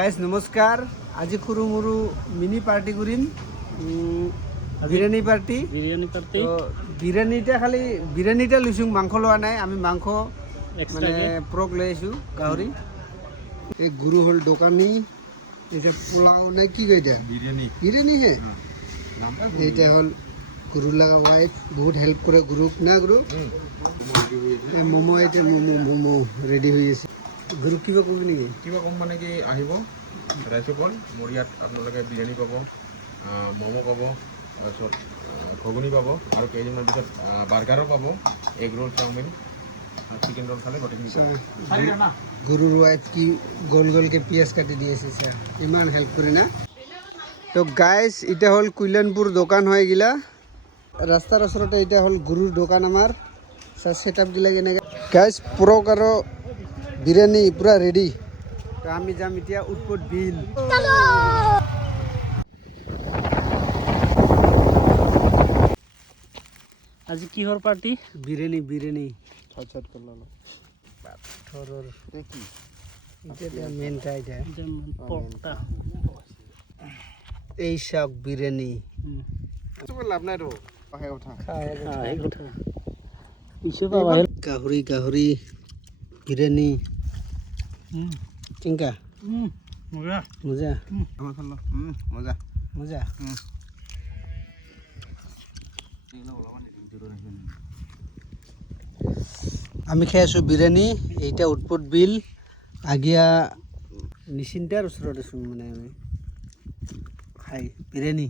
Guys নমস্কাৰ। আজি সৰু মৰু মিনি পাৰ্টি কৰিম, বিৰিয়ানী পাৰ্টি। বিৰিয়ানীটা খালি বিৰিয়ানীটা লৈছোঁ, মাংস লোৱা নাই। আমি মাংস মানে পৰক লৈ আহিছোঁ, গাহৰি। এই গুৰু হ'ল দোকানী, এতিয়া পোলাও নে কি কয় এতিয়া বিৰিয়ানী হে। এইটা হ'ল গুৰু লগা ৱাইফ, বহুত হেল্প কৰে গুৰুক না গুৰু। ম'ম' এতিয়া ম'ম' ৰেডি হৈ আছে। গুৰু কিবা ক'বি নেকি? কিবা কম মানে কি আহিব ৰাইজসকল, মোৰ ইয়াত আপোনালোকে বিৰিয়ানী পাব, ম'ম' পাব, তাৰপিছত ঘুগুনি পাব, আৰু কেইদিনমান পিছত বাৰ্গাৰো পাব, egg roll, chow mein, chicken roll খালে গোটেইখিনি। গুৰুৰ ৱাইফ কি গোল গোলকে পিঁয়াজ কাটি দি আছে, ছাৰ ইমান হেল্প কৰি না। তো গাইজ এতিয়া হ'ল কল্যাণপুৰ দোকান হয় এইগিলা, ৰাস্তাৰ ওচৰতে এতিয়া হ'ল গুৰুৰ দোকান আমাৰ। ছাৰ ছেটআপগিলা কেনেকৈ গাইজ পৰক আৰু বিৰিয়ানী পূৰা ৰেডি। তো আমি যাম এতিয়া উৎপত বিল। আজি কিহৰ পাৰ্টি? বিৰিয়ানী বিৰিয়ানী এই চাওক বিৰিয়ানী। লাভ নাইতো, গাহৰি গাহৰি বিৰিয়ানী কেনেকা মজা মজা। মজা। আমি খাই আছোঁ বিৰিয়ানী। এইটা উৎপত বিল আগিয়া নিশ্চিন্তাৰ ওচৰত আছোঁ, মানে আমি খাই বিৰিয়ানী।